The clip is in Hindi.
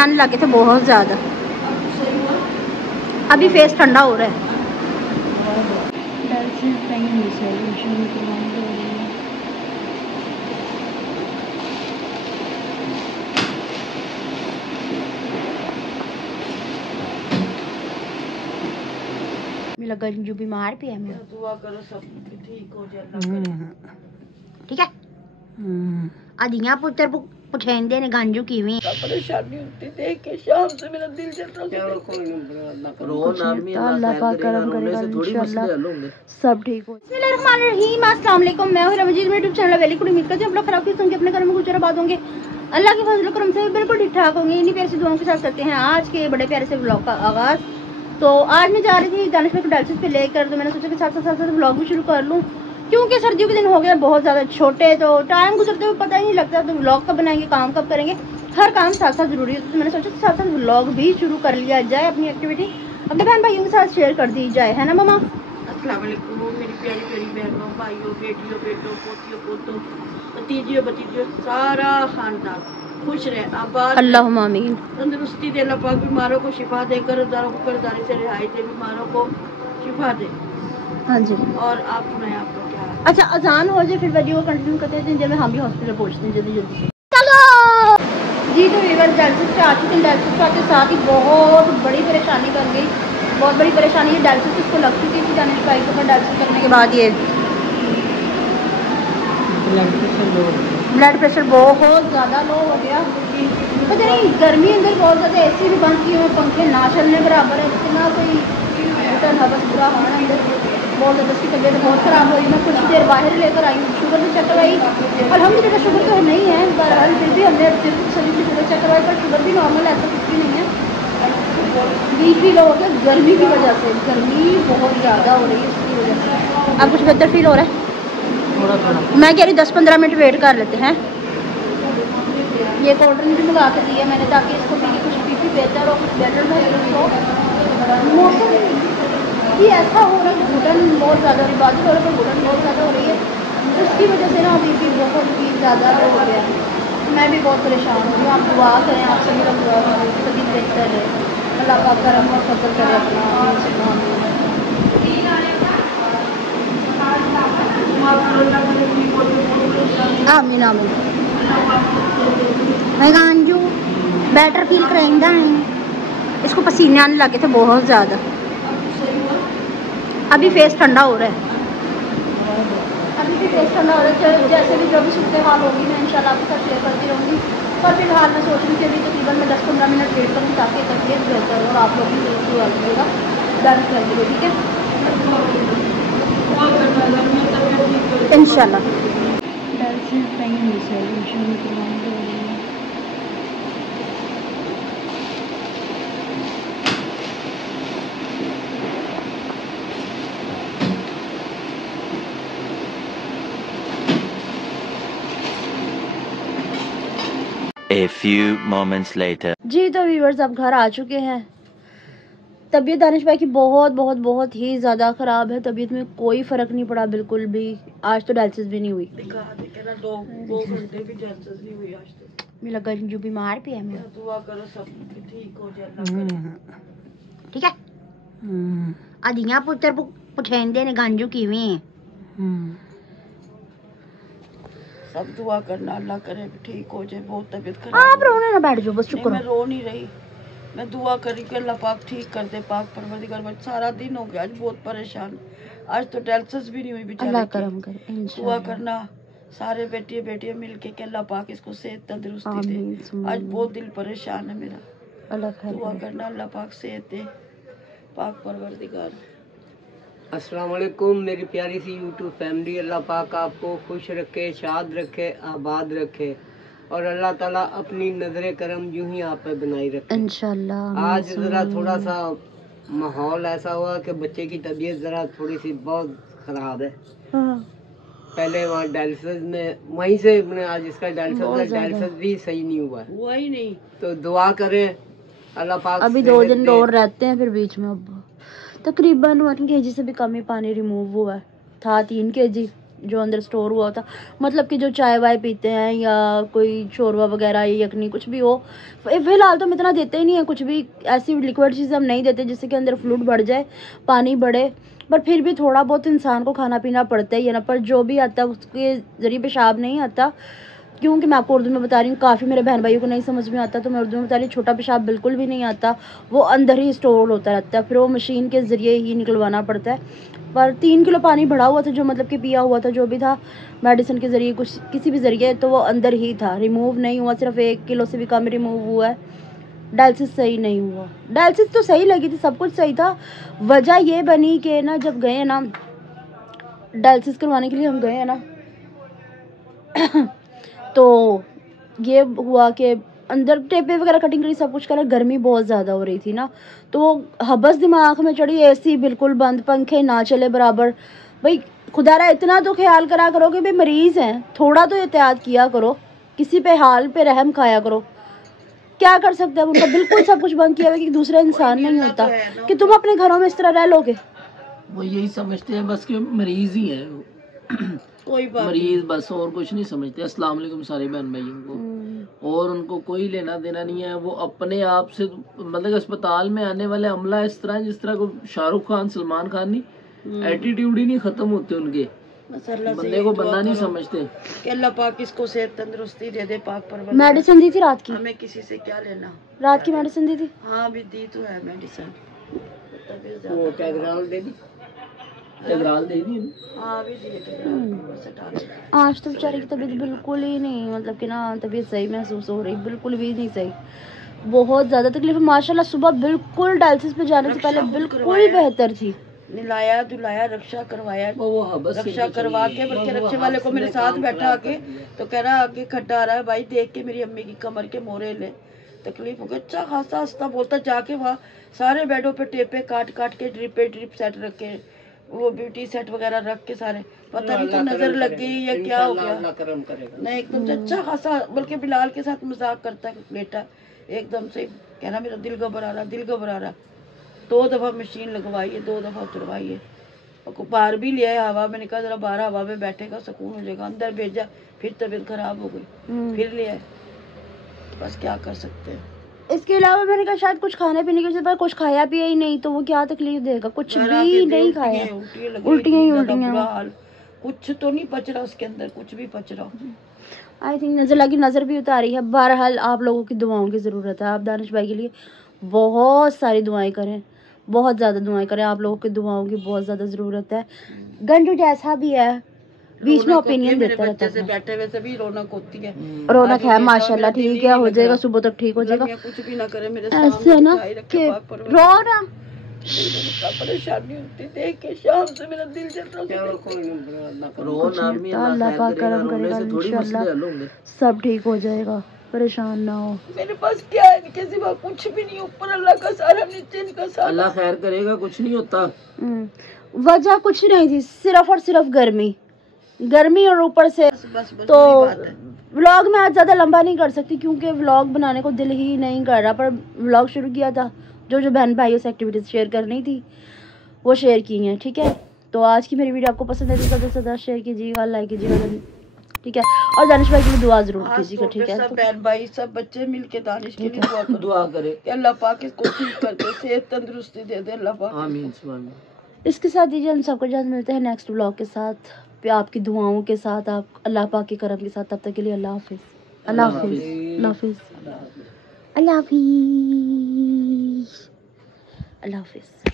आने लगे थे बहुत ज़्यादा। अभी फेस ठंडा हो रहा है। लगा जो बीमार भी है दुआ करो सब ठीक हो जाए। ठीक है अदिया पुत्र पुछेंदे ने गांजू कीवी परेशानी होती देख के शाम से मेरा दिल जलता है। रोन आदमी अल्लाह पाक करम करेगा इंशाल्लाह सब ठीक हो। बिस्मिल्लाहिर्रहमानिर्रहीम अस्सलाम वालेकुम। मैं हूं रमजीत, मेरे यूट्यूब चैनल वेली कुड़ी। उम्मीद करती हूं आप लोग खराब किस्म के अपने घर में गुजर आबाद होंगे, अल्लाह के फजल करम से बिल्कुल ठीक ठाक होंगे। इन्हीं प्यारी सी दुआओं के साथ करते हैं आज के बड़े प्यारे से व्लॉग का आगाज। तो आज मैं जा रही थी दानिश भाई को डायलिसिस पे लेकर, तो मैंने सोचा कि साथ साथ व्लॉग भी शुरू कर लूँ क्योंकि सर्दियों के दिन हो गए बहुत ज़्यादा छोटे, तो टाइम गुजरते हुए पता ही नहीं लगता। तो व्लॉग कब बनाएंगे, काम कब करेंगे, हर काम साथ साथ ज़रूरी है। तो मैंने सोचा साथ साथ व्लॉग भी शुरू कर लिया जाए, अपनी एक्टिविटी अपने बहन भाइयों के साथ शेयर कर दी जाए, है ना मम्मा। अस्सलाम वालेकुम मेरी प्यारी प्यारी बहनों भाइयों बेटियों बेटों पोतियों पोतों भतीजियों भतीजियों सारा खानदान खुश रहे आबाद अल्लाहुम्मा आमीन। तंदुरुस्ती दे अल्लाह पाक, बीमारों को शिफा देकर दारों को कर्जदारी से रिहाई दे, बीमारों को शिफा दे। हाँ जी और आप सुनाए आपका क्या? अच्छा अजान हो जाए फिर वीडियो कंटिन्यू करते हैं, जब हम भी हॉस्पिटल पहुंचते हैं जल्दी जल्दी से। चलो जी तो वीवर डायलिसिस पे आ चुके हैं। डायलिसिस के साथ ही बहुत बड़ी परेशानी कर गई, बहुत बड़ी परेशानी है। डायलिसिस इसको लग चुकी थी दानिश भाई को, डायलिसिस करने के बाद ये ब्लड प्रेशर बहुत ज़्यादा लो हो गया। पता नहीं गर्मी अंदर बहुत ज़्यादा, एसी भी बंद किए हुए, पंखे ना चलने बराबर है, इतना कोई बस बुरा हाल है। बहुत ज़्यादा उसकी तबीयत बहुत ख़राब हुई। मैं कुछ देर बाहर लेकर आई, शुगर भी चेक करवाई, अल्हम्दुलिल्लाह शुगर तो नहीं है, बहरहाल फिर भी हमने सभी की शुगर चेक करवाई, पर शुगर भी नॉर्मल है, ऐसा कुछ भी नहीं है। बीच भी लो हो गया गर्मी की वजह से, गर्मी बहुत ज़्यादा हो रही है इसकी वजह से। अब कुछ बेहतर फील हो रहा है थोड़ा थोड़ा। मैं कह रही 10-15 मिनट वेट कर लेते हैं। ये कोल्ड ड्रिंक भी मंगा के दी है मैंने ताकि इसको पी कुछ पी बेहतर हो, कुछ बेटर महसूस हो। मौसम कि ऐसा हो रहा है, घुटन बहुत ज़्यादा हो रही, बाजू हो रहा है, घुटन बहुत ज़्यादा हो रही है, उसकी वजह से ना अभी भी बहुत ही ज़्यादा हो गया है। मैं भी बहुत परेशान हूँ। आप दुआ करें, आपसे मेरा दुआ सभी बेहतर है, अल्लाह पाक करम और फजल करे अपना। आमीन आमीन। मैं गांजू बेटर फील करेंगे हैं, इसको पसीने आने लगे थे बहुत ज़्यादा। अभी फेस ठंडा हो रहा है, अभी भी फेस ठंडा हो रहा है। जैसे भी जो भी सूरत हाल होगी मैं इंशाल्लाह आपके साथ शेयर करती रहूँगी। पर फिलहाल मैं सोच रही थी अभी तकरीबन मैं 10-15 मिनट वेट करूँ ताकि तबीयत बेहतर हो और आप लोग भी जरूर आइएगा डांस करेंगे, ठीक है इंशाल्लाह। A few moments later. जी तो व्यूअर्स अब घर आ चुके हैं। तबीयत दानिश भाई की बहुत बहुत बहुत ही ज़्यादा ख़राब है, तबीयत में कोई फ़र्क नहीं पड़ा बिल्कुल भी। आज तो डायलिसिस भी नहीं हुई, दो घंटे भी डायलिसिस नहीं हुई आज तो। मुझे लगा जो बीमार भी है, मैं दुआ करो सब ठीक हो जाए, ठीक है अदिया पुत्र पुछेंदे ने गांजू कीवी सब दुआ करना अल्लाह करे ठीक हो जाए। बहुत तबीयत खराब। आप रोने ना बैठ जाओ, बस चुप करो। मैं रो नहीं रही, मैं दुआ करी कि अल्लाह पाक ठीक कर दे, पाक परवरदिगार। सारा दिन हो गया आज बहुत परेशान, आज तो डायलिसिस भी नहीं हुई बेचारे। अल्लाह करम करे, दुआ करना सारे बेटियां बेटियां मिलके कि अल्लाह पाक इसको सेहत तंदुरुस्ती दे। आज बहुत दिल परेशान है मेरा, अल्लाह दुआ करना अल्लाह पाक सेहत दे, पाक परवरदिगार। अस्सलाम वालेकुम मेरी प्यारी सी यूट्यूब फैमिली, अल्लाह पाक आपको खुश रखे, शाद रखे, आबाद रखे और अल्लाह ताला अपनी नजर करम यूं ही आप पे बनाई रखे इंशाल्लाह। आज ज़रा थोड़ा सा माहौल ऐसा हुआ कि बच्चे की तबीयत ज़रा थोड़ी सी बहुत ख़राब है। पहले वहाँ डायलिसिस में वहीं से आज इसका डायलिसिस भी सही नहीं हुआ ही नहीं, तो दुआ करें अल्लाह पाक। अभी 2 दिन और रहते हैं फिर बीच में अब तकरीबन 1 kg से भी कम ही पानी रिमूव हुआ है, था 3 kg जो अंदर स्टोर हुआ था, मतलब कि जो चाय वाय पीते हैं या कोई शोरबा वगैरह या यखनी कुछ भी हो, फिलहाल तो हम इतना देते ही नहीं है, कुछ भी ऐसी लिक्विड चीज़ हम नहीं देते जिससे कि अंदर फ्लूइड बढ़ जाए, पानी बढ़े, पर फिर भी थोड़ा बहुत इंसान को खाना पीना पड़ता ही है ना। पर जो भी आता है उसके ज़रिए पेशाब नहीं आता, क्योंकि मैं आपको उर्दू में बता रही हूँ, काफ़ी मेरे बहन भाइयों को नहीं समझ में आता, तो मैं उर्दू में बता रही हूँ। छोटा पेशाब बिल्कुल भी नहीं आता, वो अंदर ही स्टोर होता रहता है, फिर वो मशीन के ज़रिए ही निकलवाना पड़ता है। पर 3 किलो पानी भरा हुआ था, जो मतलब कि पिया हुआ था, जो भी था मेडिसिन के ज़रिए, कुछ किसी भी ज़रिए, तो वो अंदर ही था, रिमूव नहीं हुआ, सिर्फ 1 किलो से भी कम रिमूव हुआ है। डायलिसिस सही नहीं हुआ, डायलिसिस तो सही लगी थी, सब कुछ सही था। वजह ये बनी कि ना, जब गए ना डायलिसिस करवाने के लिए, हम गए हैं ना तो ये हुआ कि अंदर टेपे वगैरह कटिंग करी, सब कुछ करा, गर्मी बहुत ज़्यादा हो रही थी ना, तो हबस दिमाग में चढ़ी, एसी बिल्कुल बंद, पंखे ना चले बराबर। भाई खुदारा इतना तो ख्याल करा करो कि भाई मरीज़ हैं, थोड़ा तो एहतियात किया करो, किसी पे हाल पे रहम खाया करो। क्या कर सकते हैं उनका, बिल्कुल सब कुछ बंद किया हुआ कि दूसरा इंसान नहीं होता कि तुम अपने घरों में इस तरह रह लोगे। वो यही समझते हैं बस कि मरीज ही है कोई बात मरीज बस, और कुछ नहीं समझते। अस्सलाम वालेकुम सारे बहन भाइयों को। और उनको कोई लेना देना नहीं है, वो अपने आप से, मतलब अस्पताल में आने वाले अमला इस तरह जिस तरह को शाहरुख खान सलमान खान नहीं, एटीट्यूड ही नहीं खत्म होते उनके, बंदे को बंदा नहीं समझते। कि अल्लाह पाक इसको सेहत तंदुरुस्ती दे दे, पाक परवर। मेडिसिन दी थी रात की, हमें किसी से क्या लेना, रात की मेडिसिन दी थी। हाँ अभी दी तो है मेडिसिन, वो कैग्राल दे दी, कैग्राल दे दी। हाँ अभी दी। आज तो बेचारी की तबीयत बिल्कुल ही नहीं, मतलब कि ना तबीयत सही महसूस हो रही, बिल्कुल भी नहीं सही, बहुत ज़्यादा तकलीफ है। माशाल्लाह सुबह बिल्कुल डायलिसिस पे जाने से पहले बिल्कुल बेहतर थी। निलाया धुलाया, रक्षा करवाया, वो हबस रक्षा करवा के, बल्कि रक्षे वाले को मेरे साथ बैठा आके तो कह रहा आगे खड्डा आ रहा है भाई, देख के मेरी अम्मी की कमर के मोरे ले, तकलीफ हो गई। अच्छा खासा हंसता बोलता, जाके वहाँ सारे बेडों पे टेपे काट काट के ड्रिप सेट रखे, वो ब्यूटी सेट वगैरह रख के सारे, पता नहीं तो नजर लग गई या क्या हो गया, नहीं एकदम से अच्छा खासा, बल्कि बिलाल के साथ मजाक करता है बेटा, एकदम से कह रहा मेरा दिल घबरा रहा, दिल घबरा रहा। 2 दफ़ा मशीन लगवाई है, 2 दफ़ा उतरवाई है, और बाहर भी लिया है हवा, मैंने कहा जरा बाहर हवा में बैठेगा सुकून हो जाएगा, अंदर भेजा फिर तबीयत खराब हो गई, फिर लिया है, बस क्या कर सकते हैं। इसके अलावा मैंने कहा शायद कुछ खाने पीने की वजह से कुछ खाया पिया ही नहीं, तो वो क्या तकलीफ देगा, कुछ भी नहीं खाया, उल्टियाँ ही उल्टियाँ, कुछ तो नहीं पच रहा उसके अंदर, कुछ भी पच रहा। आई थिंक नज़र लगी, नज़र भी उतारी है। बहरहाल आप लोगों की दुआओं की ज़रूरत है, आप दानिश भाई के लिए बहुत सारी दुआएं करें, बहुत ज़्यादा दुआएं करें, आप लोगों की दुआओं की बहुत ज़्यादा ज़रूरत है। गंजू जैसा भी है बीच में ओपिनियन देता रहता है, बैठे हुए से भी रौनक होती है, रौनक है माशाल्लाह, ठीक है, हो जाएगा, सुबह तक ठीक हो जाएगा। कुछ भी ना करे मेरे ऐसे है ना कि रो ना, परेशानी होती देख के, शाम से मेरा दिल जल रहा अल्लाह पाक करम करेगा, इंशाल्लाह सब ठीक हो जाएगा, परेशान ना हो। मेरे पास क्या है, इनके सिवा कुछ भी नहीं, ऊपर अल्लाह का सारा, नीचे इनका सारा। अल्लाह खैर करेगा, कुछ नहीं होता। वजह कुछ नहीं थी, सिर्फ और सिर्फ गर्मी और ऊपर से बस तो व्लॉग में आज ज़्यादा लंबा नहीं कर सकती, क्योंकि व्लॉग बनाने को दिल ही नहीं कर रहा, पर व्लॉग शुरू किया था, जो बहन भाइयों से एक्टिविटीज़ शेयर करनी थी वो शेयर की हैं, ठीक है। तो आज की मेरी वीडियो आपको पसंद है तो ज़्यादा से ज़्यादा शेयर कीजिएगा, लाइक कीजिएगा, ठीक है, और दानिश भाई के लिए दुआ ज़रूर कीजिएगा, ठीक है। सब बहन भाई सब बच्चे मिलके दानिश के लिए दुआ करें कि अल्लाह पाक इसको ठीक कर दे, सेहत तंदुरुस्ती दे दे अल्लाह पाक, आमीन। इसके साथ दीजिए हम सबको इजाज़त, मिलते हैं नेक्स्ट व्लॉग के साथ, आपकी दुआओं के साथ, आप अल्लाह पाक के करम के साथ। तब तक के लिए अल्लाह हाफिज़, अल्लाह हाफिज़, अल्लाह हाफिज़, अल्लाह हाफिज़, अल्लाह हाफिज़।